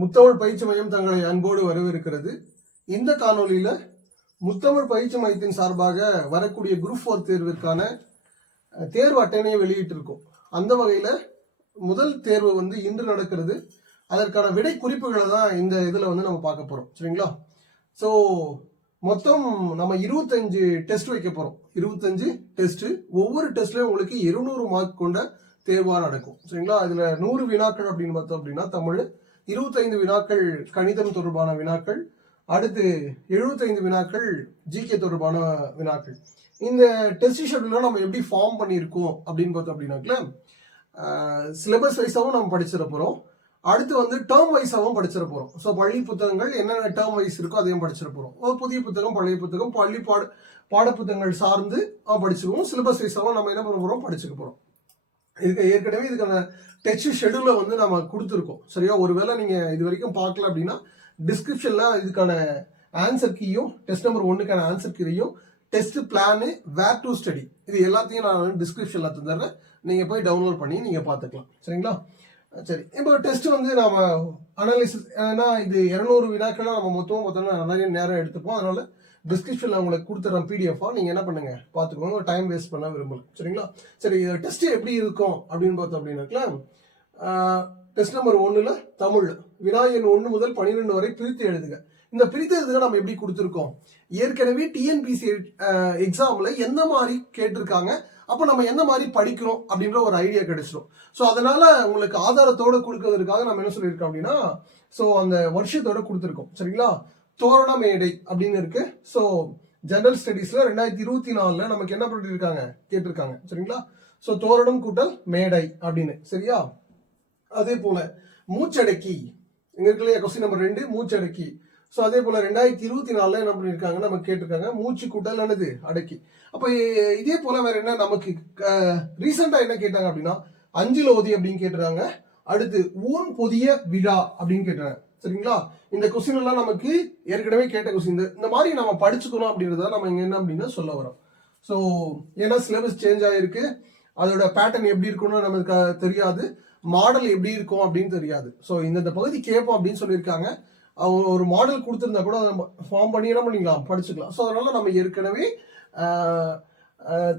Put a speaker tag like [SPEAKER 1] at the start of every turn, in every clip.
[SPEAKER 1] முத்தமிழ் பயிற்சி மையம் தங்களை அன்போடு வரவேற்கிறது. இந்த காணொலியில் முத்தமிழ் பயிற்சி மையத்தின் சார்பாக வரக்கூடிய குரூப் ஃபோர் தேர்விற்கான தேர்வு அட்டவணையை வெளியிட்டிருக்கோம். அந்த வகையில் முதல் தேர்வு வந்து இன்று நடக்கிறது. அதற்கான விடை குறிப்புகளை தான் இந்த இதில் வந்து நம்ம பார்க்க போகிறோம் சரிங்களா? ஸோ மொத்தம் நம்ம இருபத்தஞ்சு டெஸ்ட் வைக்க போகிறோம் இருபத்தஞ்சு டெஸ்ட்டு ஒவ்வொரு டெஸ்ட்லேயும் உங்களுக்கு இருநூறு மார்க் கொண்ட தேர்வாக நடக்கும். சரிங்களா? அதில் நூறு வினாக்கள் அப்படின்னு பார்த்தோம் அப்படின்னா தமிழ் இருபத்தைந்து வினாக்கள் கணிதம் தொடர்பான வினாக்கள் அடுத்து எழுபத்தைந்து வினாக்கள் ஜிகே தொடர்பான வினாக்கள். இந்த டெஸ்ட் ஷெட்யூல நம்ம எப்படி ஃபார்ம் பண்ணியிருக்கோம் அப்படின்னு பார்த்தோம் அப்படின்னாக்கல சிலபஸ் வைஸாகவும் நம்ம படிச்சிட போகிறோம் அடுத்து வந்து டேர்ம் வைஸாகவும் படிச்சிட போகிறோம் ஸோ பள்ளி புத்தகங்கள் என்னென்ன டேர்ம் வைஸ் இருக்கோ அதையும் படிச்சிட போகிறோம் ஒரு புதிய புத்தகம் பழைய புத்தகம் பள்ளி பாட பாடப்புத்தகங்கள் சார்ந்து படிச்சுக்குவோம் சிலபஸ் வைஸாகவும் நம்ம என்ன பண்ண போகிறோம் படிச்சுக்க போகிறோம் இதுக்கு ஏற்கனவே இதுக்கான டெஸ்ட் ஷெடியூலை வந்து நம்ம கொடுத்துருக்கோம். சரியா? ஒருவேளை நீங்கள் இது வரைக்கும் பார்க்கல அப்படின்னா டிஸ்கிரிப்ஷனில் இதுக்கான ஆன்சர் கீயும் டெஸ்ட் நம்பர் ஒன்றுக்கான answer கீயும் test plan where to study இது எல்லாத்தையும் நான் டிஸ்கிரிப்ஷனில் தந்துடுறேன். நீங்கள் போய் டவுன்லோட் பண்ணி நீங்கள் பார்த்துக்கலாம். சரிங்களா? சரி. இப்போ டெஸ்ட் வந்து நாம அனாலிசிஸ் ஏன்னா இது இரநூறு வினாக்கெல்லாம் நம்ம மொத்தமாக பார்த்தோம்னா நிறைய நேரம் எடுத்துப்போம். அதனால டிஸ்கிரிப்ஷனில் உங்களுக்கு கொடுத்துட்றேன் பிடிஎஃபாக நீங்கள் என்ன பண்ணுங்க? பார்த்துக்கோங்க. டைம் வேஸ்ட் பண்ண விரும்பல. சரிங்களா? சரி இது டெஸ்ட்டு எப்படி இருக்கும் அப்படின்னு பார்த்தோம் அப்படின்னாக்கல டெஸ்ட் நம்பர் ஒன்றில் தமிழ் வினா ஒன்று முதல் பன்னிரெண்டு வரை பிரித்து எழுதுக. இந்த பிரித்து எழுதுக நம்ம எப்படி கொடுத்துருக்கோம்? ஏற்கனவே டிஎன்பிசி எக்ஸாமில் எந்த மாதிரி கேட்டிருக்காங்க? அப்போ நம்ம என்ன மாதிரி படிக்கிறோம் அப்படின்ற ஒரு ஐடியா கிடைச்சிடும் ஸோ அதனால உங்களுக்கு ஆதாரத்தோடு கொடுக்கறதுக்காக நம்ம என்ன சொல்லியிருக்கோம் அப்படின்னா ஸோ அந்த வருஷத்தோட கொடுத்துருக்கோம். சரிங்களா? தோரண மேடை அப்படின்னு இருக்கு. ஸோ ஜெனரல் ஸ்டடீஸ்ல ரெண்டாயிரத்தி இருபத்தி நாலுல நமக்கு என்ன பண்ணிருக்காங்க? கேட்டிருக்காங்க. சரிங்களா? ஸோ தோரணம் கூட்டல் மேடை அப்படின்னு. சரியா? அதே போல மூச்சடக்கி. இங்க இருக்கு இல்லையா? கொஸ்டின் நம்பர் ரெண்டு மூச்சடக்கி. ஸோ அதே போல ரெண்டாயிரத்தி இருபத்தி நாலுல என்ன பண்ணிருக்காங்க? நமக்கு கேட்டிருக்காங்க. மூச்சு கூட்டல் என்னது? அடக்கி. அப்போ இதே போல வேற என்ன நமக்கு ரீசெண்டா என்ன கேட்டாங்க அப்படின்னா அஞ்சில் ஓதி அப்படின்னு கேட்டிருக்காங்க. அடுத்து ஊன் பொதிய விழா அப்படின்னு கேட்டுறாங்க சரிங்களா? இந்த கொஸ்டின் எல்லாம் நமக்கு ஏற்கனவே கேட்ட கொஸ்டின் இந்த மாதிரி நம்ம படிச்சுக்கணும் அப்படின்றத நம்ம இங்க என்ன அப்படின்னா சொல்ல வரோம். ஸோ ஏன்னா சிலபஸ் சேஞ்ச் ஆயிருக்கு. அதோட பேட்டர்ன் எப்படி இருக்கும்னு நமக்கு தெரியாது. மாடல் எப்படி இருக்கும் அப்படின்னு தெரியாது. ஸோ இந்தந்த பகுதி கேட்போம் அப்படின்னு சொல்லியிருக்காங்க. அவங்க ஒரு மாடல் கொடுத்துருந்தா கூட அதை நம்ம ஃபார்ம் பண்ணி என்ன பண்ணிக்கலாம்? படிச்சுக்கலாம். ஸோ அதனால நம்ம ஏற்கனவே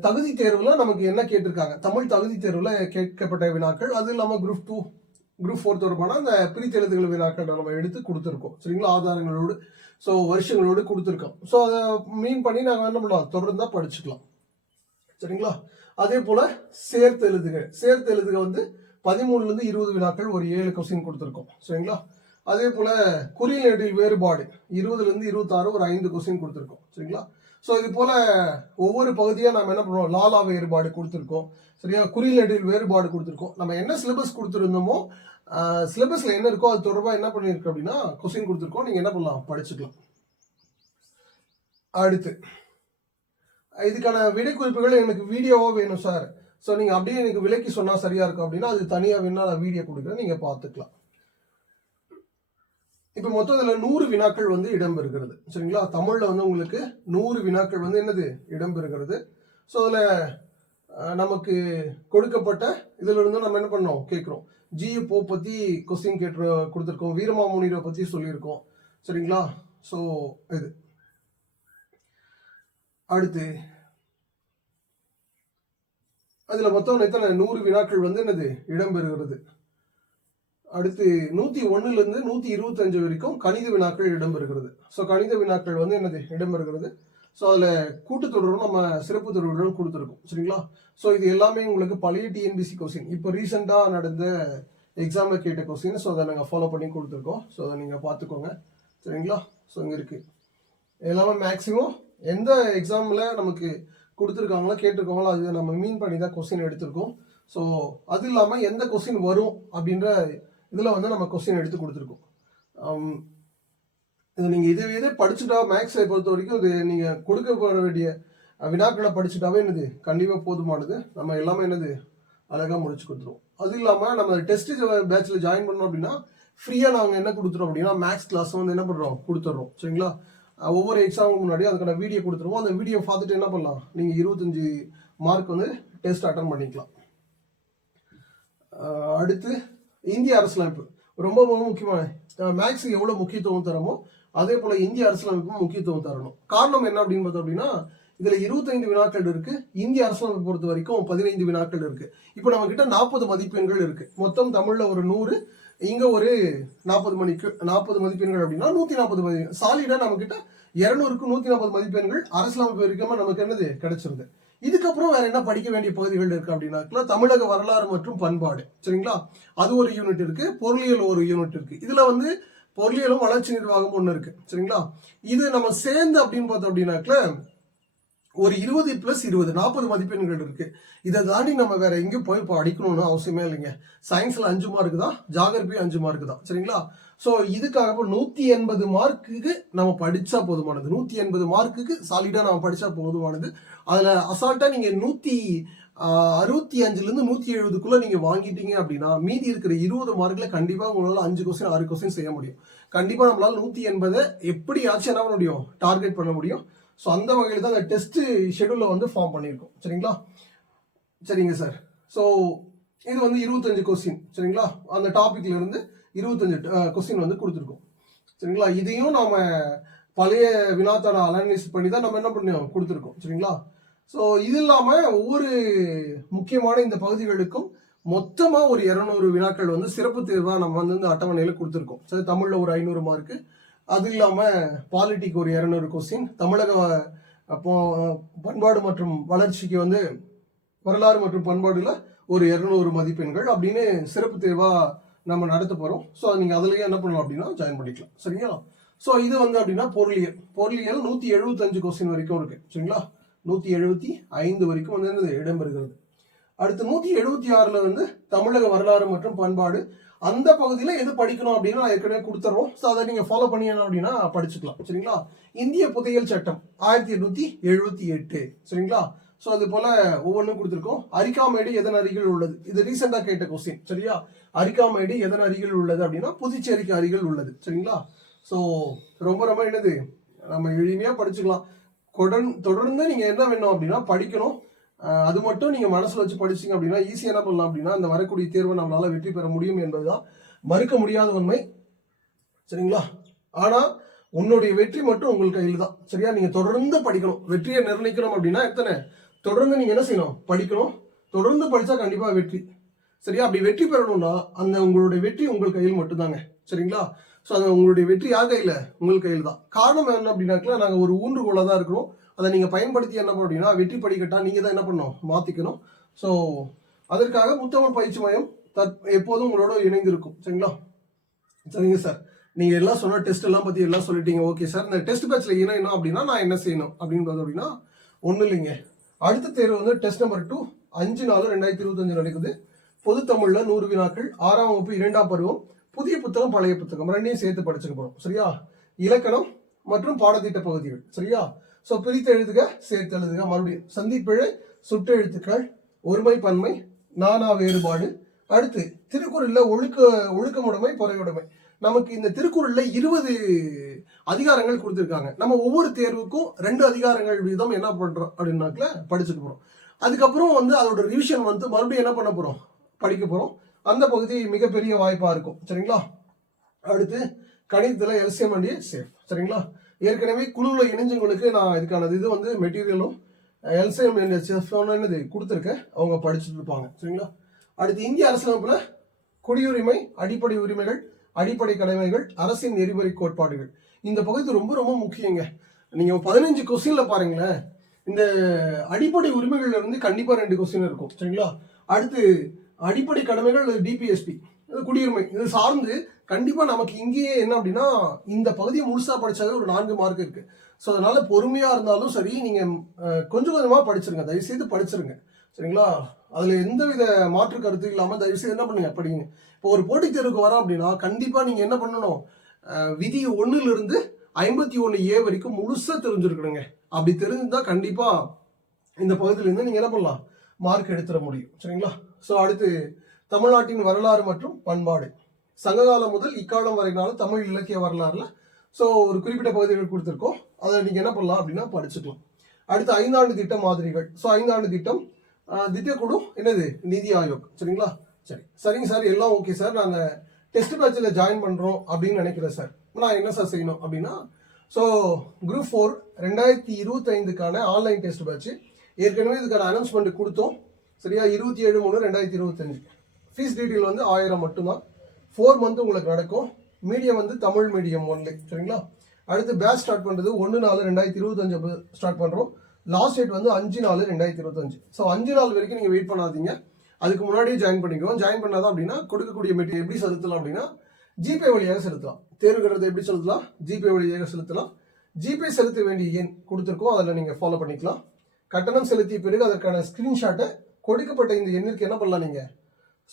[SPEAKER 1] தகுதி தேர்வில் நமக்கு என்ன கேட்டிருக்காங்க? தமிழ் தகுதி தேர்வில் கேட்கப்பட்ட வினாக்கள். அது இல்லாமல் குரூப் டூ குரூப் ஃபோர் தொடர்பான அந்த பிரித்தெழுத்துகள் வினாக்கள் நம்ம எடுத்து கொடுத்துருக்கோம். சரிங்களா? ஆதாரங்களோடு ஸோ வருஷங்களோடு கொடுத்துருக்கோம். ஸோ அதை மீன் பண்ணி நாங்கள் என்ன பண்ணலாம் தான் படிச்சுக்கலாம். சரிங்களா? அதே போல் சேர்த்து எழுதுக. சேர்த்து எழுதுக வந்து பதிமூணுலேருந்து இருபது வினாக்கள் ஒரு ஏழு கொஸ்டின் கொடுத்துருக்கோம். சரிங்களா? அதே போல் குறியீடு வேறுபாடு இருபதுலேருந்து இருபத்தாறு ஒரு ஐந்து கொஸ்டின் கொடுத்துருக்கோம். சரிங்களா? ஸோ இது போல் ஒவ்வொரு பகுதியாக நம்ம என்ன பண்ணுவோம்? லாலா வேறுபாடு கொடுத்துருக்கோம். சரியா? குறியீடில் வேறுபாடு கொடுத்துருக்கோம். நம்ம என்ன சிலபஸ் கொடுத்துருந்தோமோ சிலபஸில் என்ன இருக்கோ அது தொடர்பாக என்ன பண்ணியிருக்கோம் அப்படின்னா கொஸ்டின் கொடுத்துருக்கோம். நீங்கள் என்ன பண்ணலாம்? படிச்சுக்கலாம். அடுத்து இதுக்கான விடை குறிப்புகள் எனக்கு வீடியோவாக வேணும் சார் ஸோ நீங்கள் அப்படியே எனக்கு விலைக்கு சொன்னால் சரியாக இருக்கும் அப்படின்னா அது தனியாக வேணால் நான் வீடியோ கொடுக்குறேன். நீங்கள் பார்த்துக்கலாம். இப்போ மொத்தம் இதில் நூறு வினாக்கள் வந்து இடம்பெறுகிறது. சரிங்களா? தமிழில் வந்து உங்களுக்கு நூறு வினாக்கள் வந்து என்னது? இடம்பெறுகிறது. ஸோ அதில் நமக்கு கொடுக்கப்பட்ட இதுல இருந்து நம்ம என்ன பண்ணோம் கேட்குறோம். ஜிஎப்போ பற்றி கொஸ்டின் கேட்டு கொடுத்துருக்கோம். வீரமாமுனிரை பற்றி சொல்லியிருக்கோம். சரிங்களா? ஸோ இது. அடுத்து அதில் மொத்தம் எத்தனை? நூறு வினாக்கள் வந்து என்னது? இடம்பெறுகிறது. அடுத்து நூத்தி ஒன்றுலேருந்து இருந்து நூத்தி இருபத்தஞ்சு வரைக்கும் கணித வினாக்கள் இடம்பெறுகிறது. ஸோ கணித வினாக்கள் வந்து என்னது? இடம்பெறுகிறது. ஸோ அதில் கூட்டுத்தொடரும் நம்ம சிறப்பு தொடர்களும் கொடுத்துருக்கோம். சரிங்களா? ஸோ இது எல்லாமே உங்களுக்கு பழைய டிஎன்பிசி கொஸ்டின் இப்போ ரீசெண்டாக நடந்த எக்ஸாமில் கேட்ட கொஸ்டின் ஸோ அதை நாங்கள் ஃபாலோ பண்ணி கொடுத்துருக்கோம். ஸோ அதை நீங்கள் பார்த்துக்கோங்க. சரிங்களா? ஸோ இங்கே இருக்குது எல்லாமே மேக்ஸிமம் எந்த எக்ஸாமில் நமக்கு கொடுத்துருக்காங்களோ கேட்டிருக்காங்களோ அது நம்ம மீன் பண்ணி தான் கொஸ்டின் எடுத்திருக்கோம். ஸோ அது இல்லாமல் எந்த கொஸ்டின் வரும் அப்படின்ற இதில் வந்து நம்ம கொஸ்டின் எடுத்து கொடுத்துருக்கோம். இது நீங்கள் இது இதே படிச்சுட்டா மேக்ஸை பொறுத்த வரைக்கும் இது நீங்கள் கொடுக்க கொடுக்கப்பட வேண்டிய வினாக்களை படிச்சுட்டாவே என்னது? கண்டிப்பாக போதுமானது. நம்ம எல்லாமே என்னது? அழகாக முடிச்சு கொடுத்துருவோம். அது இல்லாமல் நம்ம டெஸ்ட் பேட்சில் ஜாயின் பண்ணோம் அப்படின்னா ஃப்ரீயாக நாங்கள் என்ன கொடுத்துறோம் அப்படின்னா மேக்ஸ் கிளாஸ் வந்து என்ன பண்ணுறோம் கொடுத்துட்றோம் சரிங்களா? ஒவ்வொரு எக்ஸாமுக்கு முன்னாடி அதுக்கான வீடியோ கொடுத்துருவோம். அந்த வீடியோ பார்த்துட்டு என்ன பண்ணலாம்? நீங்கள் இருபத்தஞ்சி மார்க் வந்து டெஸ்ட் அட்டன் பண்ணிக்கலாம். அடுத்து இந்திய அரசியலமைப்பு. ரொம்ப ரொம்ப முக்கியமான மேக்ஸ் எவ்வளோ முக்கியத்துவம் தரமோ அதே போல் இந்திய அரசியலமைப்பும் முக்கியத்துவம் தரணும். காரணம் என்ன அப்படின்னு பார்த்தோம் அப்படின்னா இதில் இருபத்தைந்து வினாக்கள் இருக்கு. இந்திய அரசியலமைப்பு பொறுத்த வரைக்கும் பதினைந்து வினாக்கள் இருக்கு. இப்போ நம்ம கிட்ட நாற்பது மதிப்பெண்கள் இருக்கு. மொத்தம் தமிழில் ஒரு நூறு இங்கே ஒரு நாற்பது மணிக்கு நாற்பது மதிப்பெண்கள் அப்படின்னா நூற்றி நாற்பது மதி சாலிடாக நம்ம கிட்ட இரநூறுக்கு நூற்றி நாற்பது மதிப்பெண்கள் அரசியலமைப்பு வரைக்கும் நமக்கு என்னது கிடைச்சிருது. இதுக்கப்புறம் வேற என்ன படிக்க வேண்டிய பகுதிகள் இருக்கு அப்படின்னாக்கா தமிழக வரலாறு மற்றும் பண்பாடு. சரிங்களா? அது ஒரு யூனிட் இருக்கு பொருளியல் ஒரு யூனிட் இருக்கு. இதுல வந்து பொருளியலும் வளர்ச்சி நிர்வாகம் ஒன்று இருக்கு. சரிங்களா? இது நம்ம சேர்ந்து அப்படின்னு பார்த்தோம் அப்படின்னாக்கல ஒரு இருபது பிளஸ் இருபது நாற்பது மதிப்பெண்கள் இருக்கு. இதை தாண்டி நம்ம வேற எங்கேயும் போய் இப்போ அடிக்கணும்னு அவசியமே இல்லைங்க. சயின்ஸ்ல அஞ்சு மார்க் தான் ஜாகிரபி அஞ்சு மார்க் தான். சரிங்களா? ஸோ இதுக்காக இப்போ நூத்தி எண்பது மார்க்குக்கு நம்ம படிச்சா போதுமானது. நூத்தி எண்பது மார்க்குக்கு சாலிடா நம்ம படிச்சா போதுமானது. அதுல அசால்ட்டா நீங்க நூத்தி அறுபத்தி அஞ்சுல இருந்து நூத்தி எழுபதுக்குள்ள நீங்க வாங்கிட்டீங்க அப்படின்னா மீதி இருக்கிற இருபது மார்க்ல கண்டிப்பா உங்களால அஞ்சு கொஸ்டின் ஆறு கொஸ்டின் செய்ய முடியும். கண்டிப்பா நம்மளால நூத்தி எண்பதை எப்படியாச்சும் என்ன பண்ண முடியும்? டார்கெட் பண்ண முடியும். ஸோ அந்த வகையில் தான் அந்த டெஸ்ட்டு ஷெடியூலை வந்து ஃபார்ம் பண்ணியிருக்கோம். சரிங்களா? சரிங்க சார் ஸோ இது வந்து இருபத்தஞ்சு கொஸ்டின் சரிங்களா? அந்த டாப்பிக்லேருந்து இருந்து இருபத்தஞ்சு கொஸ்டின் வந்து கொடுத்துருக்கோம். சரிங்களா? இதையும் நாம் பழைய வினாத்தான அனலைஸ் பண்ணி தான் நம்ம என்ன பண்ணோம்? கொடுத்துருக்கோம். சரிங்களா? ஸோ இது இல்லாமல் ஒவ்வொரு முக்கியமான இந்த பகுதிகளுக்கும் மொத்தமாக ஒரு இரநூறு வினாக்கள் வந்து சிறப்பு தேர்வாக நம்ம வந்து இந்த அட்டவணையில் கொடுத்துருக்கோம். சரி தமிழில் ஒரு ஐநூறு மார்க்கு அது இல்லாமல் பாலிட்டிக் ஒரு இரநூறு கொஸ்டின் தமிழக அப்போ பண்பாடு மற்றும் வளர்ச்சிக்கு வந்து வரலாறு மற்றும் பண்பாடுல ஒரு இரநூறு மதிப்பெண்கள் அப்படின்னு சிறப்பு தேர்வாக நம்ம நடத்த போகிறோம் ஸோ நீங்கள் அதுலேயே என்ன பண்ணலாம் அப்படின்னா ஜாயின் பண்ணிக்கலாம். சரிங்களா ஸோ இது வந்து அப்படின்னா பொருளியல். பொருளியல் நூற்றி எழுபத்தஞ்சு கொஸ்டின் வரைக்கும் இருக்குது சரிங்களா? நூற்றி எழுபத்தி ஐந்து வரைக்கும் வந்து என்னது? இடம்பெறுகிறது. அடுத்து நூற்றி எழுபத்தி ஆறில் வந்து தமிழக வரலாறு மற்றும் பண்பாடு அந்த பகுதியில் எது படிக்கணும் அப்படின்னு நான் ஏற்கனவே கொடுத்துட்றோம் ஸோ அதை நீங்கள் ஃபாலோ பண்ணீங்க அப்படின்னா படிச்சுக்கலாம். சரிங்களா? இந்திய புதையல் சட்டம் ஆயிரத்தி எட்நூத்தி எழுபத்தி எட்டு. சரிங்களா? ஸோ அது போல ஒவ்வொன்றும் கொடுத்துருக்கோம். அரிக்காமேடு எதன் அருகில் உள்ளது? இது ரீசெண்டாக கேட்ட கொஸ்டின் சரியா? அரிக்காமேடு எதன் அருகில் உள்ளது அப்படின்னா புதுச்சேரிக்கு அருகில் உள்ளது. சரிங்களா? ஸோ ரொம்ப ரொம்ப என்னது? நம்ம எளிமையாக படிச்சுக்கலாம். தொடர்ந்து நீங்கள் என்ன வேணும் அப்படின்னா படிக்கணும். அது மட்டும் நீங்கள் மனசில் வச்சு படிச்சீங்க அப்படின்னா ஈஸியாக என்ன பண்ணலாம் அப்படின்னா அந்த வரக்கூடிய தேர்வை நம்மளால் வெற்றி பெற முடியும் என்பதுதான் மறுக்க முடியாத உண்மை. சரிங்களா? ஆனால் உன்னுடைய வெற்றி மட்டும் உங்கள் கையில் தான். சரியா? நீங்கள் தொடர்ந்து படிக்கணும். வெற்றியை நிர்ணயிக்கணும் அப்படின்னா எத்தனை? தொடர்ந்து நீங்கள் என்ன செய்யணும்? படிக்கணும். தொடர்ந்து படித்தா கண்டிப்பாக வெற்றி. சரியா? அப்படி வெற்றி பெறணும்னா அந்த உங்களுடைய வெற்றி உங்கள் கையில் மட்டும்தாங்க. சரிங்களா? ஸோ அது உங்களுடைய வெற்றி யார் கையில்? உங்கள் கையில் தான். காரணம் என்ன அப்படின்னாக்கா நாங்கள் ஒரு ஊன்றுகோலாக தான் இருக்கிறோம். அதை நீங்கள் பயன்படுத்தி என்ன பண்ணணும் அப்படின்னா வெற்றி படிக்கட்டா நீங்கள் தான் என்ன பண்ணணும்? மாற்றிக்கணும் ஸோ அதற்காக முத்தமிழ் பயிற்சி மையம் தற் எப்போதும் உங்களோட இணைந்திருக்கும். சரிங்களா? சரிங்க சார். நீங்கள் எல்லாம் சொன்ன டெஸ்ட் எல்லாம் பற்றி எல்லாம் சொல்லிட்டீங்க. Okay sir. இந்த டெஸ்ட் பேட்சில் இணையணும் அப்படின்னா நான் என்ன செய்யணும் அப்படின்னு பார்த்தோம் அப்படின்னா ஒன்றும் இல்லைங்க. அடுத்த தேர்வு வந்து டெஸ்ட் நம்பர் டூ அஞ்சு நாலு ரெண்டாயிரத்தி இருபத்தஞ்சு நடக்குது. பொது தமிழில் நூறு வினாக்கள் ஆறாம் வகுப்பு இரண்டாம் பருவம் புதிய புத்தகம் பழைய புத்தகம் ரெண்டையும் சேர்த்து படிச்சுக்க போகிறோம் சரியா? இலக்கணம் மற்றும் பாடத்திட்ட பகுதிகள். சரியா? ஸோ பிரித்து எழுதுக சேர்த்து எழுதுக. மறுபடியும் சந்திப்பிழை சுட்டெழுத்துக்கள் ஒருமை பன்மை நானா வேறுபாடு. அடுத்து திருக்குறளில் ஒழுக்க ஒழுக்கமுடைமை பொறையுடைமை. நமக்கு இந்த திருக்குறளில் இருபது அதிகாரங்கள் கொடுத்துருக்காங்க. நம்ம ஒவ்வொரு தேர்வுக்கும் ரெண்டு அதிகாரங்கள் வீதம் என்ன பண்ணுறோம் அப்படின்னாக்கல படிச்சுக்க போகிறோம் அதுக்கப்புறம் வந்து அதோட ரிவிஷன் வந்து மறுபடியும் என்ன பண்ண போகிறோம் படிக்க போகிறோம் அந்த பகுதி மிகப்பெரிய வாய்ப்பாக இருக்கும். சரிங்களா? அடுத்து கணிதத்தில் எல்சியம் வண்டியே சேஃப் சரிங்களா? ஏற்கனவே குழுவில் இணைஞ்சவங்களுக்கு நான் இதுக்கான இது வந்து மெட்டீரியலும் எல்சிஎம் அண்ட் என்னது கொடுத்துருக்கேன். அவங்க படிச்சுட்டு இருப்பாங்க. சரிங்களா? அடுத்து இந்திய அரசியலமைப்புல குடியுரிமை அடிப்படை உரிமைகள் அடிப்படை கடமைகள் அரசின் நெறிமுறை கோட்பாடுகள். இந்த பகுதி ரொம்ப ரொம்ப முக்கியங்க. நீங்கள் பதினஞ்சு கொஸ்டினில் பாருங்களேன். இந்த அடிப்படை உரிமைகள்ல இருந்து கண்டிப்பாக ரெண்டு கொஸ்டின் இருக்கும். சரிங்களா? அடுத்து அடிப்படை கடமைகள் டிபிஎஸ்பி குடியுரிமை. இது சார்ந்து கண்டிப்பாக நமக்கு இங்கேயே என்ன அப்படின்னா இந்த பகுதியை முழுசாக படித்தாலே ஒரு நான்கு மார்க் இருக்குது ஸோ அதனால் பொறுமையாக இருந்தாலும் சரி நீங்கள் கொஞ்சம் கொஞ்சமாக படிச்சிருங்க. தயவு செய்து படிச்சிருங்க. சரிங்களா? அதில் எந்த வித மாற்று கருத்து இல்லாமல் தயவு செய்து என்ன பண்ணுங்க? படிங்க. இப்போ ஒரு போட்டித் தேர்வுக்கு வரோம் அப்படின்னா கண்டிப்பாக நீங்கள் என்ன பண்ணணும்? விதி ஒன்றுலேருந்து ஐம்பத்தி ஒன்று ஏ வரைக்கும் முழுசாக தெரிஞ்சிருக்கணுங்க. அப்படி தெரிஞ்சுதான் கண்டிப்பாக இந்த பகுதியிலேருந்து நீங்கள் என்ன பண்ணலாம்? மார்க் எடுத்துட முடியும். சரிங்களா? ஸோ அடுத்து தமிழ்நாட்டின் வரலாறு மற்றும் பண்பாடு. சங்ககாலம் முதல் இக்காலம் வரைனாலும் தமிழ் இலக்கிய வரலாறுல ஸோ ஒரு குறிப்பிட்ட பகுதிகள் கொடுத்துருக்கோம். அதை நீங்கள் என்ன பண்ணலாம் அப்படின்னா படிச்சுக்கலாம். அடுத்து ஐந்தாண்டு திட்ட மாதிரிகள். ஸோ ஐந்தாண்டு திட்டம் திட்டக்குழு என்னது? நிதி ஆயோக். சரிங்களா? சரி. சரிங்க சார். எல்லாம் ஓகே சார். நாங்கள் டெஸ்ட் பேட்சில் ஜாயின் பண்ணுறோம் அப்படின்னு நினைக்கிறேன் சார். நான் என்ன சார் செய்யணும் அப்படின்னா ஸோ குரூப் ஃபோர் ரெண்டாயிரத்தி இருபத்தைந்துக்கான ஆன்லைன் டெஸ்ட் பேட்ச் ஏற்கனவே இதுக்கான அனௌன்ஸ்மெண்ட் கொடுத்தோம். சரியா? இருபத்தி ஏழு மூணு ரெண்டாயிரத்தி இருபத்தஞ்சு. ஃபீஸ் டீட்டெயில் வந்து ஆயிரம் மட்டும்தான் ஃபோர் மந்த்து உங்களுக்கு நடக்கும். மீடியம் வந்து தமிழ் மீடியம் ஒன்லி சரிங்களா? அடுத்து பேட்ச் ஸ்டார்ட் பண்ணுறது ஒன்று நாலு ரெண்டாயிரத்தி இருபத்தஞ்சு ஸ்டார்ட் பண்ணுறோம் லாஸ்ட் டேட் வந்து அஞ்சு நாலு ரெண்டாயிரத்தி இருபத்தஞ்சு. ஸோ அஞ்சு நாள் வரைக்கும் நீங்கள் வெயிட் பண்ணாதீங்க. அதுக்கு முன்னாடியே ஜாயின் பண்ணிக்கோ. ஜாயின் பண்ணாதான் அப்படின்னா கொடுக்கக்கூடிய மெட்டீரியல் எப்படி செலுத்தலாம் அப்படின்னா ஜிபே வழியாக செலுத்தலாம். தேர்வுகிறது எப்படி செலுத்தலாம்? ஜிபே வழியாக செலுத்தலாம். ஜிபே செலுத்த வேண்டிய எண் கொடுத்துருக்கோம். அதில் நீங்கள் ஃபாலோ பண்ணிக்கலாம். கட்டணம் செலுத்திய பிறகு அதற்கான ஸ்க்ரீன்ஷாட்டை கொடுக்கப்பட்ட இந்த எண்ணிற்கு என்ன பண்ணலாம் நீங்கள்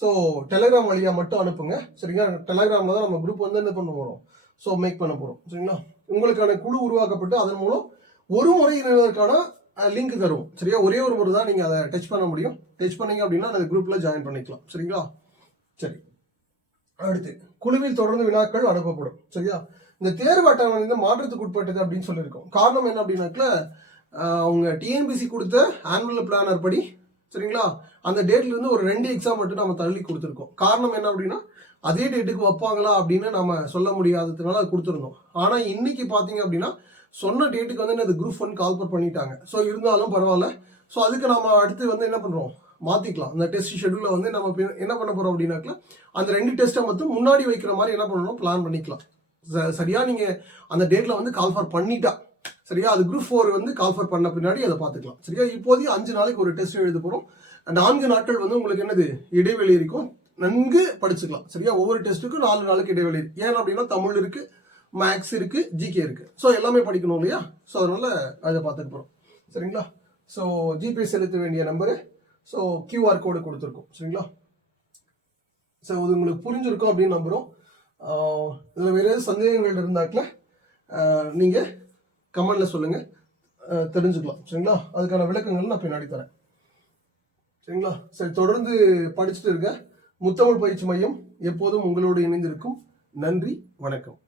[SPEAKER 1] ஸோ டெலகிராம் வழியாக மட்டும் அனுப்புங்க. சரிங்களா? டெலகிராமில் தான் நம்ம குரூப் வந்து என்ன பண்ண போகிறோம் ஸோ மேக் பண்ண போகிறோம் சரிங்களா? உங்களுக்கான குழு உருவாக்கப்பட்டு அதன் மூலம் ஒரு முறை இணைவதற்கான லிங்க் தருவோம். சரியா? ஒரே ஒரு முறை தான் நீங்கள் அதை டச் பண்ண முடியும். டச் பண்ணீங்க அப்படின்னா அந்த குரூப்பில் ஜாயின் பண்ணிக்கலாம். சரிங்களா? சரி. அடுத்து குழுவில் தொடர்ந்து வினாக்கள் அனுப்பப்படும். சரியா? இந்த தேர்வு அட்டவணை வந்து மாற்றத்துக்கு உட்பட்டது அப்படின்னு சொல்லியிருக்கோம். காரணம் என்ன அப்படின்னாக்கல அவங்க டிஎன்பிசி கொடுத்த ஆனுவல் பிளானர் படி சரிங்களா? அந்த டேட்லேருந்து ஒரு ரெண்டு எக்ஸாம் மட்டும் நம்ம தள்ளி கொடுத்துருக்கோம். காரணம் என்ன அப்படின்னா அதே டேட்டுக்கு வைப்பாங்களா அப்படின்னு நம்ம சொல்ல முடியாததுனால அது கொடுத்துருந்தோம். ஆனால் இன்னைக்கு பார்த்தீங்க அப்படின்னா சொன்ன டேட்டுக்கு வந்து என்னது குரூப் ஒன் கால்பர் பண்ணிட்டாங்க. ஸோ இருந்தாலும் பரவாயில்ல. ஸோ அதுக்கு நம்ம அடுத்து வந்து என்ன பண்ணுறோம் மாற்றிக்கலாம் அந்த டெஸ்ட் ஷெடியூலை வந்து நம்ம என்ன பண்ண போகிறோம் அப்படின்னாக்கா அந்த ரெண்டு டெஸ்ட்டை மட்டும் முன்னாடி வைக்கிற மாதிரி என்ன பண்ணணும்? பிளான் பண்ணிக்கலாம். ச- சரியா நீங்கள் அந்த டேட்டில் வந்து கால்ஃபர் பண்ணிட்டா. சரியா? அது குரூப் ஃபோர் வந்து கால்ஃபர் பண்ண பின்னாடி அதை பார்த்துக்கலாம். சரியா? இப்போதைக்கு அஞ்சு நாளைக்கு ஒரு டெஸ்ட் எழுத போகிறோம் நான்கு நாட்கள் வந்து உங்களுக்கு என்னது? இடைவெளி இருக்கும். நன்கு படிச்சுக்கலாம். சரியா? ஒவ்வொரு டெஸ்ட்டுக்கும் நாலு நாளுக்கு இடைவெளி. இருக்கு ஏன் அப்படின்னா தமிழ் இருக்கு மேக்ஸ் இருக்கு ஜிகே இருக்கு. ஸோ எல்லாமே படிக்கணும் இல்லையா? ஸோ அதனால அதை பார்த்துட்டு போகிறோம் சரிங்களா? ஸோ ஜிபே செலுத்த வேண்டிய நம்பரு ஸோ கியூஆர் கோடு கொடுத்துருக்கோம். சரிங்களா? ஸோ இது உங்களுக்கு புரிஞ்சிருக்கும் அப்படின்னு நம்புகிறோம் இதில் வேறு ஏதாவது சந்தேகங்கள் இருந்தாக்கில் நீங்கள் கமெண்டில் சொல்லுங்கள் தெரிஞ்சுக்கலாம். சரிங்களா? அதுக்கான விளக்கங்கள் நான் பின்னாடி தரேன். சரிங்களா? சரி தொடர்ந்து படிச்சுட்டு இருக்க முத்தமிழ் பயிற்சி மையம் எப்போதும் உங்களோடு இணைந்திருக்கும். நன்றி வணக்கம்.